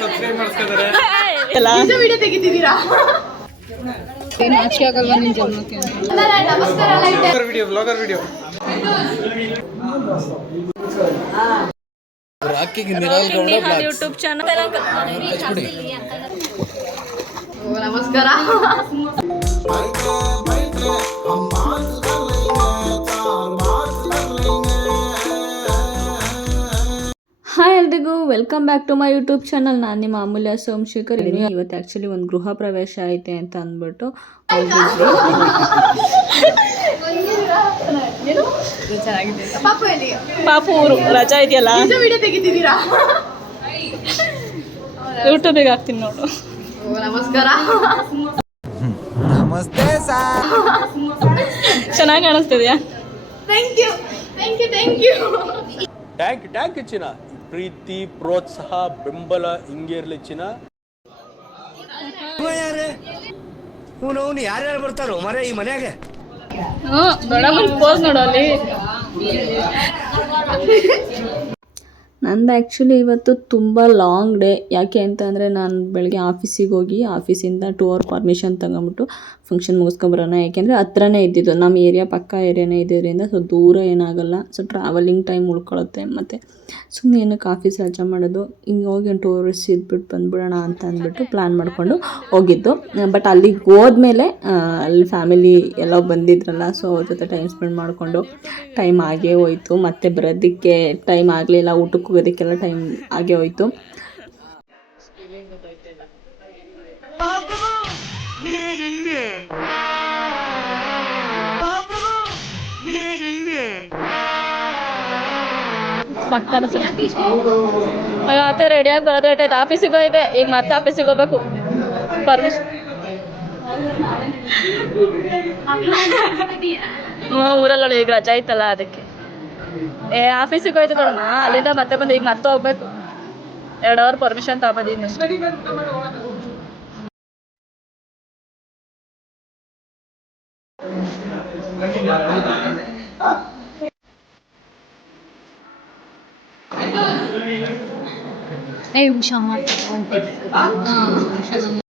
Subscribe ಮಾಡಿಸ್ಕೊತಾರೆ ನಿಜ video ತೆಗಿತಿದ್ದೀರಾ ಏನು ನಾಚಿಕೆ ಆಗಲ್ವಾ ನಿನ್ ಜನ್ಮಕ್ಕೆ ನಮಸ್ಕಾರ light video blogger video YouTube channel ನಮಸ್ಕಾರ ಹಾಯ್ ಎಲ್ರಿಗೂ welcome back to my YouTube channel ನಾನು ನಿಮ್ಮ ಅಮೂಲ್ಯ ಸೋಮಶೇಖರ್. ಇನ್ನು ಇವತ್ತು ಆ್ಯಕ್ಚುಲಿ ಒಂದು ಗೃಹ ಪ್ರವೇಶ ಐತೆ ಅಂತ ಅಂದ್ಬಿಟ್ಟು ಹೋಗಿದ್ವಿ ಪಾಪು ಊರು ರಜಾ ಇದೆಯಲ್ಲ? ಯೂಟ್ಯೂಬಿಗೆ ಹಾಕ್ತೀನಿ ನೋಡು. ನಮಸ್ಕಾರ. ಚೆನ್ನಾಗಿ ಕಾಣಿಸ್ತಿದ್ಯಾ? Thank you thank you thank you thank you ಚಿನ್ನ. ಪ್ರೀತಿ ಪ್ರೋತ್ಸಾಹ ಬೆಂಬಲ ಹಿಂಗೆ ಇರ್ಲಿ ಚಿನ್ನ ಯಾರು? ಯಾರ್ಯಾರು ಬರ್ತಾರೋ? ಮರೆ ಈ ಮನೆಗೆ ನಂದು ಆ್ಯಕ್ಚುಲಿ ಇವತ್ತು ತುಂಬ ಲಾಂಗ್ ಡೇ ಯಾಕೆ ಅಂತಂದರೆ ನಾನು ಬೆಳಗ್ಗೆ ಆಫೀಸಿಗೆ ಹೋಗಿ ಆಫೀಸಿಂದ ಟೂ ಅವರ್ ಪರ್ಮಿಷನ್ ತಗೊಂಬಿಟ್ಟು ಫಂಕ್ಷನ್ ಮುಗಿಸ್ಕೊಂಬರೋಣ. ಯಾಕೆಂದರೆ ಹತ್ರನೇ ಇದ್ದಿದ್ದು ನಮ್ಮ ಏರಿಯಾ ಪಕ್ಕ ಏರಿಯಾನೇ ಇದ್ದಿದ್ದರಿಂದ ಸೊ ದೂರ ಏನಾಗಲ್ಲ. ಸೊ ಟ್ರಾವೆಲಿಂಗ್ ಟೈಮ್ ಉಳ್ಕೊಳುತ್ತೆ. ಮತ್ತು ಸುಮ್ಮನೆ ಏನಕ್ಕೆ ಕಾಫಿ ರಜಾ ಮಾಡೋದು? ಹಿಂಗೆ ಹೋಗಿ ಒಂದು ಟೂರಿಸ್ಟ್ ಇದ್ಬಿಟ್ಟು ಬಂದ್ಬಿಡೋಣ ಅಂತ ಅಂದ್ಬಿಟ್ಟು ಪ್ಲ್ಯಾನ್ ಮಾಡಿಕೊಂಡು ಹೋಗಿದ್ದು. ಬಟ್ ಅಲ್ಲಿಗೆ ಹೋದ್ಮೇಲೆ ಅಲ್ಲಿ ಫ್ಯಾಮಿಲಿ ಎಲ್ಲ ಬಂದಿದ್ರಲ್ಲ ಸೊ ಅವ್ರ ಜೊತೆ ಟೈಮ್ ಸ್ಪೆಂಡ್ ಮಾಡಿಕೊಂಡು ಟೈಮ್ ಆಗೇ ಹೋಯ್ತು. ಮತ್ತು ಬರೋದಕ್ಕೆ ಟೈಮ್ ಆಗಲಿಲ್ಲ ಊಟಕ್ಕೆ ಹೋಗೋದಕ್ಕೆಲ್ಲ ಟೈಮ್ ಆಗೇ ಹೋಯ್ತು. ಪಕ್ಕದ ಮತ್ತೆ ರೆಡಿಯಾಗಿ ಬರೋದು ಲೇಟ್ ಆಯ್ತು ಆಫೀಸಿಗೆ ಹೋಯ್ತೆ ಈಗ ಮತ್ತೆ ಆಫೀಸಿಗೆ ಹೋಗ್ಬೇಕು ಪರ್ಮಿಷನ್ ಊರಲ್ಲಿ ಈಗ ರಜಾ ಐತಲ್ಲ ಅದಕ್ಕೆ. ಏ ಆಫೀಸಿಗೆ ಹೋಯ್ತು ಕಣಮ್ಮ. ಅಲ್ಲಿಂದ ಮತ್ತೆ ಬಂದು ಈಗ ಮತ್ತೆ ಹೋಗ್ಬೇಕು. ಎರಡು ಅವರ್ ಪರ್ಮಿಷನ್ 哎，不行了。嗯。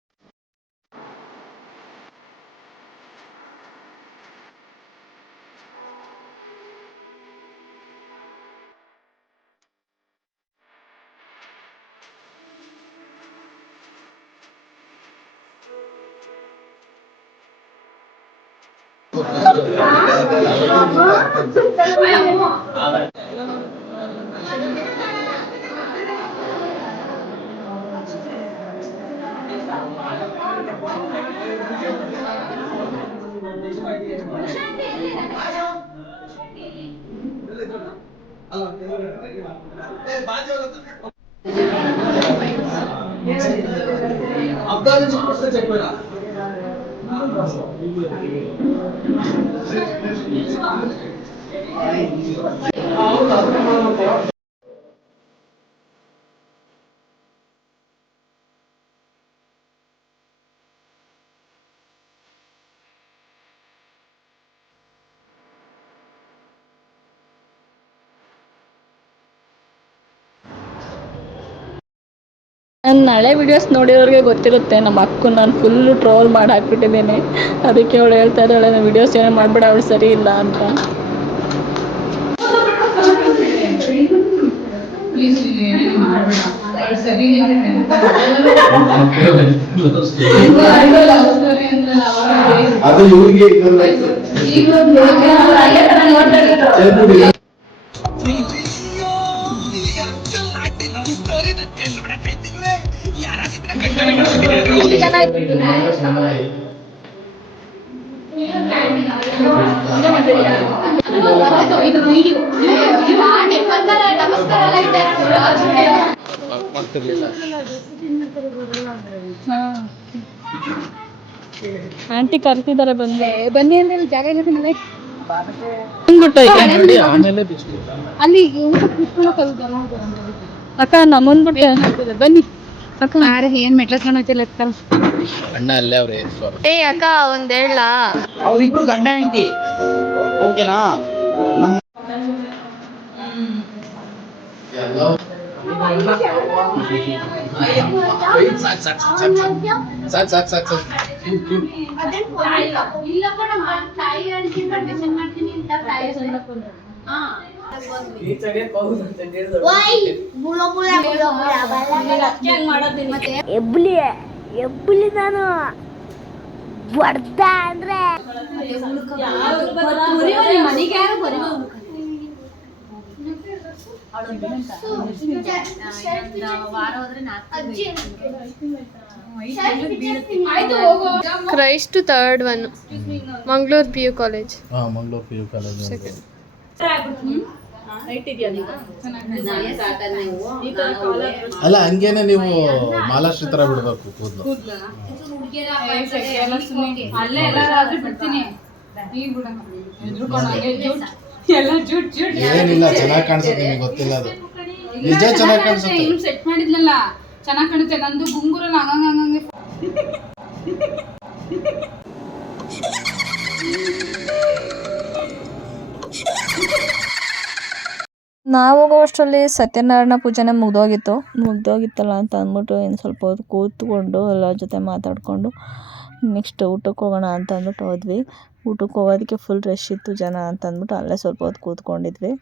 అబ్దాలి చూపిస్తే చెప్పారా అవును ನನ್ನ ಹಳೆ ವಿಡಿಯೋಸ್ ನೋಡಿರೋರಿಗೆ ಗೊತ್ತಿರುತ್ತೆ ನಮ್ಮ ಅಕ್ಕ ನಾನು ಫುಲ್ಲು ಟ್ರೋಲ್ ಮಾಡಿ ಹಾಕ್ಬಿಟ್ಟಿದ್ದೀನಿ ಅದಕ್ಕೆ ಅವಳು ಹೇಳ್ತಾ ಇದ್ದಾಳೆ ನಾನು ವಿಡಿಯೋಸ್ ಏನೋ ಮಾಡಬೇಡ ಅವಳು ಸರಿ ಇಲ್ಲ ಅಂತ. ಅದು ಆಂಟಿ ಕರ್ತಿದ್ದಾರೆ ಬಂದು ಬನ್ನಿ ಅಂದ್ರೆ ಜಾಗ ಇಲ್ಲ ಅಲ್ಲಿ ಊಟ ಕೂತ್ಕೊಳ್ಳೋ ಕಲ್ತಲ್ಲ ಅಕ್ಕ ನಮ್ಮನ್ ಬಿಟ್ಟು ಬನ್ನಿ. ಆರೆ ಏನ್ ಮೆಟ್ಲಸ್ಕೊಂಡು ಹೋಯ್ತಿಲ್ಲ ಎತ್ತಲ್ಲ ಅಣ್ಣ ಅಲ್ಲೇ ಅವ್ರೆ ಏ ಅಕ್ಕ ಒಂದ್ ಹೇಳ. ಅವ್ರಿಬ್ರು ಗಂಡ ಹೆಂಡತಿ. ಓಕೆನಾ? ಎಬ್ಲಿ ಎಬ್ಲಿ ನಾನು. ಬಡ್ದ ಅಂದ್ರೆ. Christ third one Mangaluru P U college. Mangaluru P U college. ಅಲ್ಲ ಹಂಗೇನೆ ನೀವು ಮಾಲಾಶ್ರೀ ತರ ಬಿಡ್ಬೇಕು ಕೂದಲು. ಅಲ್ಲೇ ಎಲ್ಲಾದ್ರೂ ಬಿಡ್ತೀನಿ. ಏನಿಲ್ಲ ಚೆನ್ನಾಗಿ ಕಾಣಿಸುತ್ತೆ ನಿಮಗೆ ಗೊತ್ತಿಲ್ಲ ಅದು. ನಿಜ ಚೆನ್ನಾಗಿ ಕಾಣಿಸುತ್ತೆ. ಇನ್ನು ಸೆಟ್ ಮಾಡಿದ್ನಲ್ಲ. ಚೆನ್ನಾಗಿ ಕಾಣುತ್ತೆ. ನಂದು ಗುಂಗುರಲ್ಲ ಹಂಗಂಗ ನಾವು ಹೋಗೋಷ್ಟರಲ್ಲಿ ಸತ್ಯನಾರಾಯಣ ಪೂಜೆನೇ ಮುಗ್ದೋಗಿತ್ತು. ಮುಗ್ದೋಗಿತ್ತಲ್ಲ ಅಂತ ಅಂದ್ಬಿಟ್ಟು ಇನ್ನು ಸ್ವಲ್ಪ ಹೊತ್ತು ಕೂತ್ಕೊಂಡು ಎಲ್ಲರ ಜೊತೆ ಮಾತಾಡಿಕೊಂಡು ನೆಕ್ಸ್ಟ್ ಊಟಕ್ಕೆ ಹೋಗೋಣ ಅಂತ ಅಂದ್ಬಿಟ್ಟು ಹೋದ್ವಿ. ಊಟಕ್ಕೆ ಹೋಗೋದಕ್ಕೆ ಫುಲ್ ರಶ್ ಇತ್ತು ಜನ ಅಂತ ಅಂದ್ಬಿಟ್ಟು ಅಲ್ಲೇ ಸ್ವಲ್ಪ ಹೊತ್ತು ಕೂತ್ಕೊಂಡಿದ್ವಿ.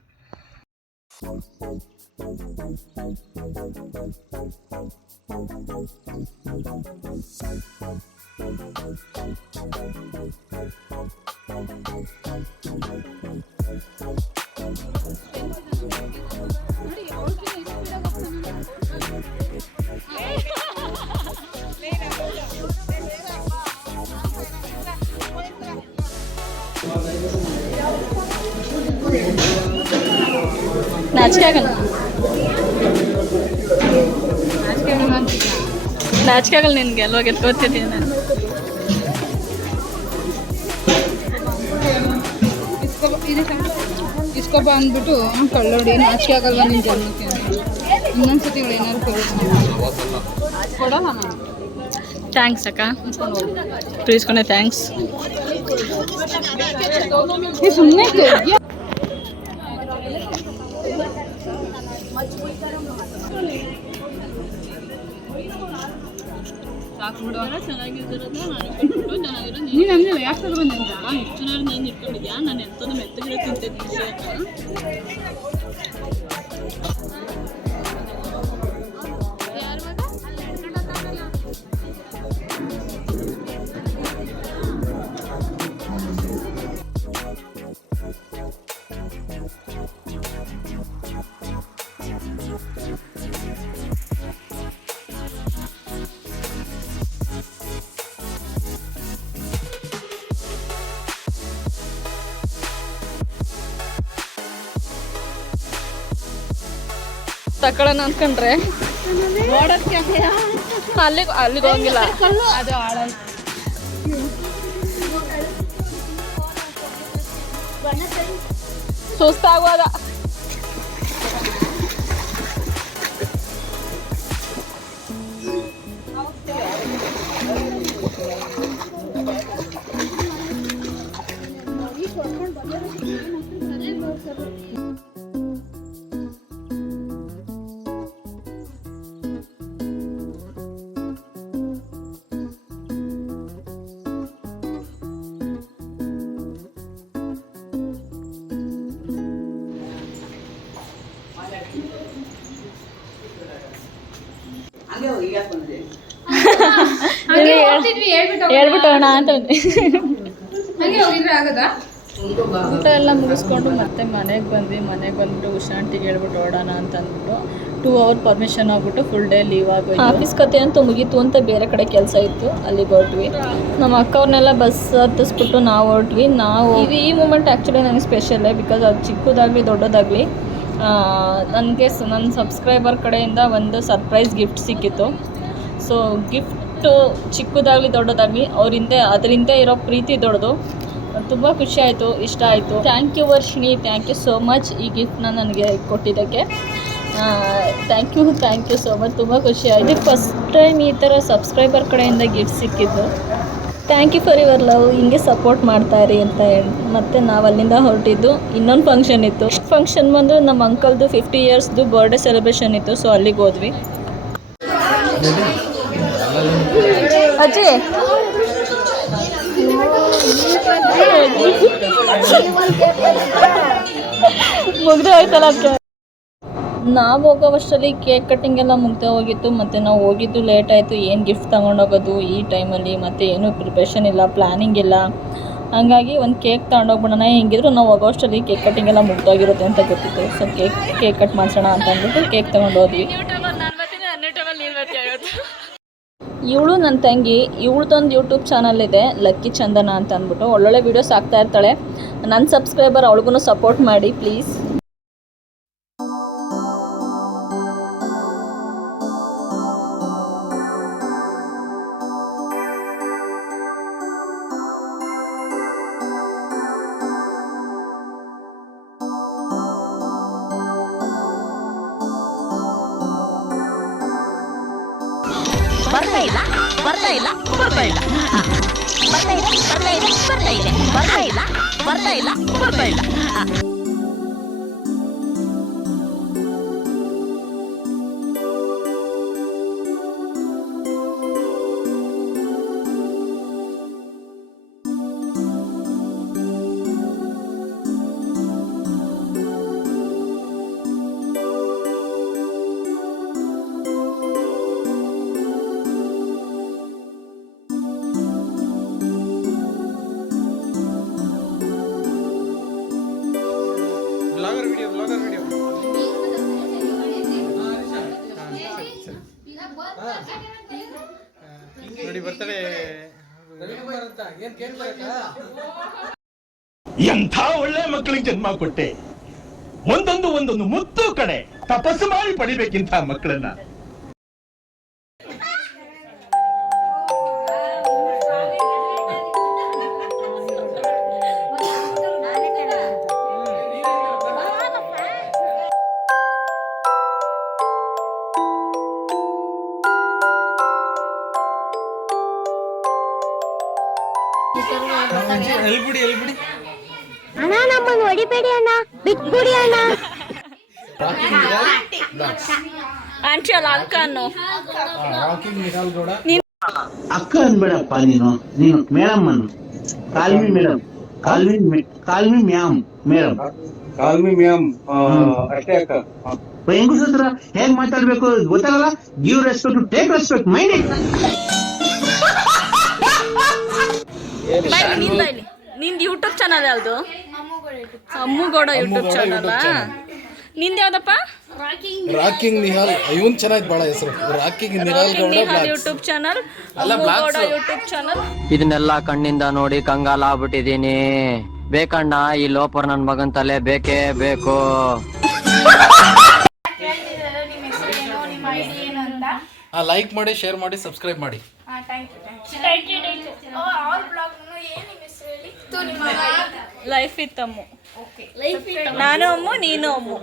ನಾಚಿಕೆ ಆಗಲ್ಲ ನಿನ್ಗೆ ಎಲ್ಲ ಎತ್ಕೋತಿದ್ದೀನಿ ನಾನು ಇಸ್ಕೊಬ ಅಂದ್ಬಿಟ್ಟು ಕಳ್ಳೋಡಿ ನಾಚಿಕೆ ಆಗಲ್ವಾ ನಿನ್ ಜನ್ಮಕ್ಕೆ ಇನ್ನೊಂದು ಸತಿ ಏನಾದ್ರು ಕೊಡೋಣ ಥ್ಯಾಂಕ್ಸ್ ಅಕ್ಕ. ಪ್ರೀಸ್ಕೊಂಡೆ ಥ್ಯಾಂಕ್ಸ್ ಸುಮ್ಮನೆ ನೀನು ಅಂದ್ರೆ ಯಾಕೆ ತಗೊಂಡೆ ಅಂತ. ತಕೊಳ್ಳೋಣ ಅನ್ಕೊಂಡ್ರೆ. ಅಲ್ಲಿಗೆ ಅಲ್ಲಿಗೆ ಹೋಗಿಲ್ಲ. ಅದು ಆಡಲ್ ಸುಸ್ತಾಗುವಾಗ. ಹೇಳ್ಬಿಟ್ಟು ಹೋಗೋಣ ಅಂತ ಬಂದೆ. ಅಂತ ಹೋಗಿದ್ರೆ ಆಗದಾ? ಊಟ ಎಲ್ಲ ಮುಗಿಸ್ಕೊಂಡು ಮತ್ತೆ ಮನೆಗೆ ಬಂದ್ವಿ. ಮನೆಗೆ ಬಂದ್ಬಿಟ್ಟು ಉಶಾಂಟಿಗೆ ಹೇಳ್ಬಿಟ್ಟು ಓಡೋಣ ಅಂತ ಅಂದ್ಬಿಟ್ಟು ಟೂ ಅವರ್ ಪರ್ಮಿಷನ್ ಆಗ್ಬಿಟ್ಟು ಫುಲ್ ಡೇ ಲೀವ್ ಆಗೋಯ್ತು ಆಫೀಸ್ ಕತೆ ಅಂತೂ ಮುಗೀತು ಅಂತ ಬೇರೆ ಕಡೆ ಕೆಲಸ ಇತ್ತು ಅಲ್ಲಿಗೆ ಹೊರಟ್ವಿ. ನಮ್ಮ ಅಕ್ಕವ್ರನ್ನೆಲ್ಲ ಬಸ್ ಹತ್ತಿಸ್ಬಿಟ್ಟು ನಾವು ಹೊರಟ್ವಿ. ನಾವು ಇದು ಈ ಮೂಮೆಂಟ್ ಆ್ಯಕ್ಚುಲಿ ನನಗೆ ಸ್ಪೆಷಲ್ಲೇ ಬಿಕಾಸ್ ಅದು ಚಿಕ್ಕದಾಗಲಿ ದೊಡ್ಡದಾಗಲಿ ನನಗೆ ನನ್ನ ಸಬ್ಸ್ಕ್ರೈಬರ್ ಕಡೆಯಿಂದ ಒಂದು ಸರ್ಪ್ರೈಸ್ ಗಿಫ್ಟ್ ಸಿಕ್ಕಿತ್ತು. ಸೊ ಗಿಫ್ಟು ಚಿಕ್ಕದಾಗಲಿ ದೊಡ್ಡದಾಗಲಿ ಅವರಿಂದ ಅದರಿಂದ ಇರೋ ಪ್ರೀತಿ ದೊಡ್ಡದು. ತುಂಬ ಖುಷಿ ಆಯಿತು, ಇಷ್ಟ ಆಯಿತು. Thank you Varshini thank you so much ಈ ಗಿಫ್ಟ್ನ ನನಗೆ ಕೊಟ್ಟಿದ್ದಕ್ಕೆ. Thank you thank you so much ತುಂಬ ಖುಷಿ ಆಯಿತು. ಫಸ್ಟ್ ಟೈಮ್ ಈ ಥರ ಸಬ್ಸ್ಕ್ರೈಬರ್ ಕಡೆಯಿಂದ ಗಿಫ್ಟ್ ಸಿಕ್ಕಿದ್ದು. Thank you for your love ಹಿಂಗೆ ಸಪೋರ್ಟ್ ಮಾಡ್ತಾ ಇರಿ ಅಂತ ಹೇಳಿ, ಮತ್ತೆ ನಾವು ಅಲ್ಲಿಂದ ಹೊರಟಿದ್ದು ಇನ್ನೊಂದು ಫಂಕ್ಷನ್ ಇತ್ತು. ಫಂಕ್ಷನ್ ಬಂದು ನಮ್ಮ ಅಂಕಲ್ದು ಫಿಫ್ಟಿ ಇಯರ್ಸ್ದು ಬರ್ಡೇ ಸೆಲೆಬ್ರೇಷನ್ ಇತ್ತು ಸೊ ಅಲ್ಲಿಗೆ ಹೋದ್ವಿ. ಅಜ್ಜಿ. ಮುಗ್ದು ಹೋಯ್ತಲ್ಲ ನಾವು ಹೋಗೋವಷ್ಟರಲ್ಲಿ ಕೇಕ್ ಕಟ್ಟಿಂಗ್ ಎಲ್ಲ ಮುಗ್ದು ಹೋಗಿತ್ತು, ಮತ್ತು ನಾವು ಹೋಗಿದ್ದು ಲೇಟ್ ಆಯಿತು, ಏನು ಗಿಫ್ಟ್ ತಗೊಂಡೋಗೋದು ಈ ಟೈಮಲ್ಲಿ ಮತ್ತು ಏನೂ ಪ್ರಿಪ್ರೇಷನ್ ಇಲ್ಲ ಪ್ಲ್ಯಾನಿಂಗ್ ಇಲ್ಲ. ಹಾಗಾಗಿ ಒಂದು ಕೇಕ್ ತೊಗೊಂಡೋಗ್ಬಿಡೋಣ, ಹೆಂಗಿದ್ರು ನಾವು ಹೋಗೋಷ್ಟರಲ್ಲಿ ಕೇಕ್ ಕಟ್ಟಿಂಗ್ ಎಲ್ಲ ಮುಗ್ದೋಗಿರುತ್ತೆ ಅಂತ ಗೊತ್ತಿತ್ತು. ಸೊ ಕೇಕ್ ಕೇಕ್ ಕಟ್ ಮಾಡಿಸೋಣ ಅಂತ ಅಂದ್ಬಿಟ್ಟು ಕೇಕ್ ತೊಗೊಂಡು ಹೋದ್ವಿ ಇವಳು ನನ್ನ ತಂಗಿ, ಇವಳ್ದೊಂದು ಯೂಟ್ಯೂಬ್ ಚಾನಲ್ ಇದೆ ಲಕ್ಕಿ ಚಂದನ ಅಂತ ಅಂದ್ಬಿಟ್ಟು ಒಳ್ಳೊಳ್ಳೆ ವೀಡಿಯೋಸ್ ಹಾಕ್ತಾ ಇರ್ತಾಳೆ. ನನ್ನ ಸಬ್ಸ್ಕ್ರೈಬರ್ ಅವಳಿಗೂ ಸಪೋರ್ಟ್ ಮಾಡಿ ಪ್ಲೀಸ್ ಬರ್ತಾ ಇಲ್ಲ ಬರ್ತಾ ಇಲ್ಲ. ಎಂಥ ಒಳ್ಳೆ ಮಕ್ಕಳಿಗೆ ಜನ್ಮ ಕೊಟ್ಟೆ ಒಂದೊಂದು ಒಂದೊಂದು ಮುತ್ತು ಕಡೆ ತಪಸ್ಸು ಮಾಡಿ ಪಡಿಬೇಕಿಂತ ಮಕ್ಕಳನ್ನ ಅಕ್ಕ ಅನ್ಬೇಡಪ್ಪ ನೀನು. ನೀನು ಮೇಡಮ್ ಅನ್ನು. Call me madam. Call me call me ma'am madam. Call me ma'am ಅಷ್ಟೇ ಅಕ್ಕ. ಹೆಂಗಸ ಹತ್ರ ಹೇಗ್ ಮಾತಾಡ್ಬೇಕು ಗೊತ್ತಾಗಲ್ಲ? Give respect take respect mind ಇಟ್ನಿಂದ YouTube channel ಯಾವುದು? ಅಮ್ಮುಗೌಡ ಯೂಟ್ಯೂಬ್ ಚಾನಲ್ ನಿಂದು ಯಾವ್ದಪ್ಪ? ರಾಕಿಂಗ್ ನಿಹಾಲ್. ಇವನ್ ಚೆನ್ನಾಗಿ ಬಹಳ ಹೆಸರು. Rocking Nihal YouTube channel YouTube channel ಇದನ್ನೆಲ್ಲ ಕಣ್ಣಿಂದ ನೋಡಿ ಕಂಗಾಲ ಆಗ್ಬಿಟ್ಟಿದೀನಿ ಬೇಕಣ್ಣ ಈ ಲೋಪರ್ ನನ್ ಮಗನ್ ತಲೆ ಬೇಕೇ ಬೇಕು. ಲೈಕ್ ಮಾಡಿ ಶೇರ್ ಮಾಡಿ ಸಬ್ಸ್ಕ್ರೈಬ್ ಮಾಡಿ. ಲೈಫ್ ಇತ್ತು ಅಮ್ಮು ನಾನು ಅಮ್ಮು ನೀನು ಅಮ್ಮು.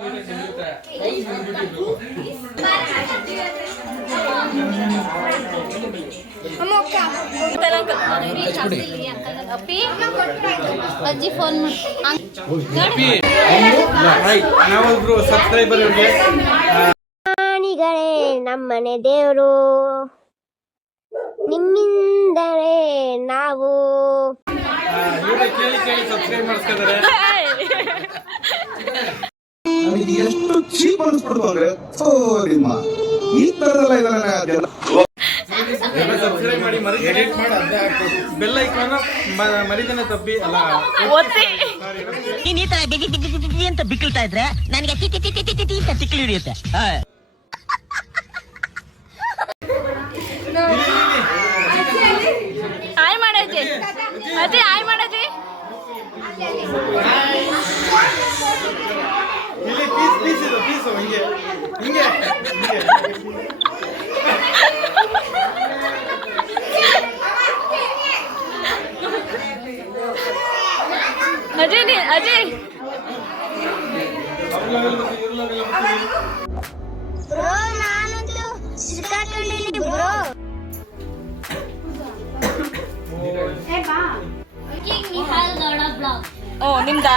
ಅಜ್ಜಿ ಫೋನ್ ನಾವೊಬ್ರು ಸಬ್ಸ್ಕ್ರೈಬರ್ ಪ್ರಾಣಿಗಳೇ ನಮ್ಮನೆ ದೇವರು. ನಿಮ್ಮಿಂದಲೇ ನಾವು ಕೇಳಿ ಕೇಳಿ ಸಬ್ಸ್ಕ್ರೈಬ್ ಮಾಡಿಸ್ಕೊತಾರೆ. ನನಗೆ ಎಷ್ಟು ಚೀಪ್ ಅನ್ಸ್ಬಿಡ್ತು ಅಂದ್ರೆ ಓ ನಿಮ್ಮ ಈ ತರದೆಲ್ಲ ಇದೆಲ್ಲ ಸಬ್ಸ್ಕ್ರೈಬ್ ಮಾಡಿ ಮರಿ ಎಡಿಟ್ ಮಾಡಿ ಬೆಲ್ಲ ಐಕಾನ ಮರಿದನೆ ತಪ್ಪಿ ಅಲ್ಲ. ನೀನ್ ಈ ತರ ಬಿಗಿ ಬಿಗಿ ಬಿಗಿ ಬಿಗಿ ಅಂತ ಬಿಕ್ಕಳ್ತಾ ಇದ್ರೆ ನನಗೆ ತಿ ತಿ ತಿ ಟಿ ಟಿ ಟಿ ಅಂತ ತಿಕ್ಲಿ ಹಿಡಿಯುತ್ತೆ. ಆಯ್ ಮಾಡಜ್ಜಿ ಇಲ್ಲಿ ಪೀಸ್ ಪೀಸ್ ಇದು ಪೀಸು ಹಿಂಗೆ ಹಿಂಗೆ ಹಿಂಗೆ. ಅಜಯ್ ಅಜಯ್. ಬ್ರೋ ನಾನಂತೂ ಸಿಕ್ಕಾಕೊಂಡಿದ್ದೀನಿ ಬ್ರೋ. ಓ ನಿಮ್ದಾ?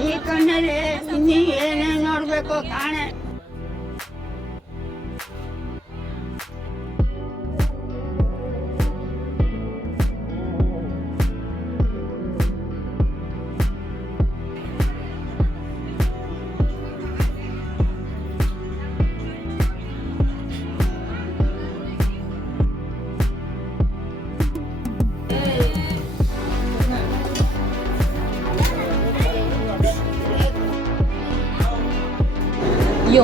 ಈ ಕಣ್ಣಲ್ಲಿ ನೀ ಏನೇನು ನೋಡ್ಬೇಕು ಕಾಣೆ.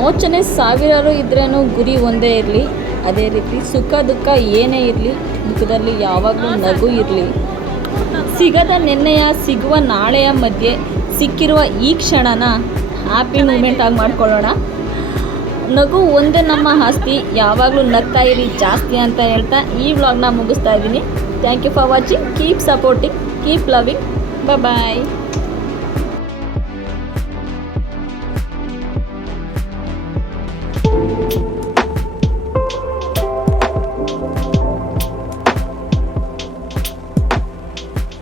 ಯೋಚನೆ ಸಾವಿರಾರು ಇದ್ರೂ ಗುರಿ ಒಂದೇ ಇರಲಿ. ಅದೇ ರೀತಿ ಸುಖ ದುಃಖ ಏನೇ ಇರಲಿ, ಮುಖದಲ್ಲಿ ಯಾವಾಗಲೂ ನಗು ಇರಲಿ. ಸಿಗದ ನೆನ್ನೆಯ ಸಿಗುವ ನಾಳೆಯ ಮಧ್ಯೆ ಸಿಕ್ಕಿರುವ ಈ ಕ್ಷಣನ ಹ್ಯಾಪಿ ಮೂಮೆಂಟ್ ಆಗಿ ಮಾಡ್ಕೊಳ್ಳೋಣ. ನಗು ಒಂದೇ ನಮ್ಮ ಆಸ್ತಿ, ಯಾವಾಗಲೂ ನಗ್ತಾ ಇರಿ, ಜಾಸ್ತಿ ಅಂತ ಹೇಳ್ತಾ ಈ ವ್ಲಾಗ್ನ ಮುಗಿಸ್ತಾ ಇದ್ದೀನಿ. Thank you for watching keep supporting keep loving bye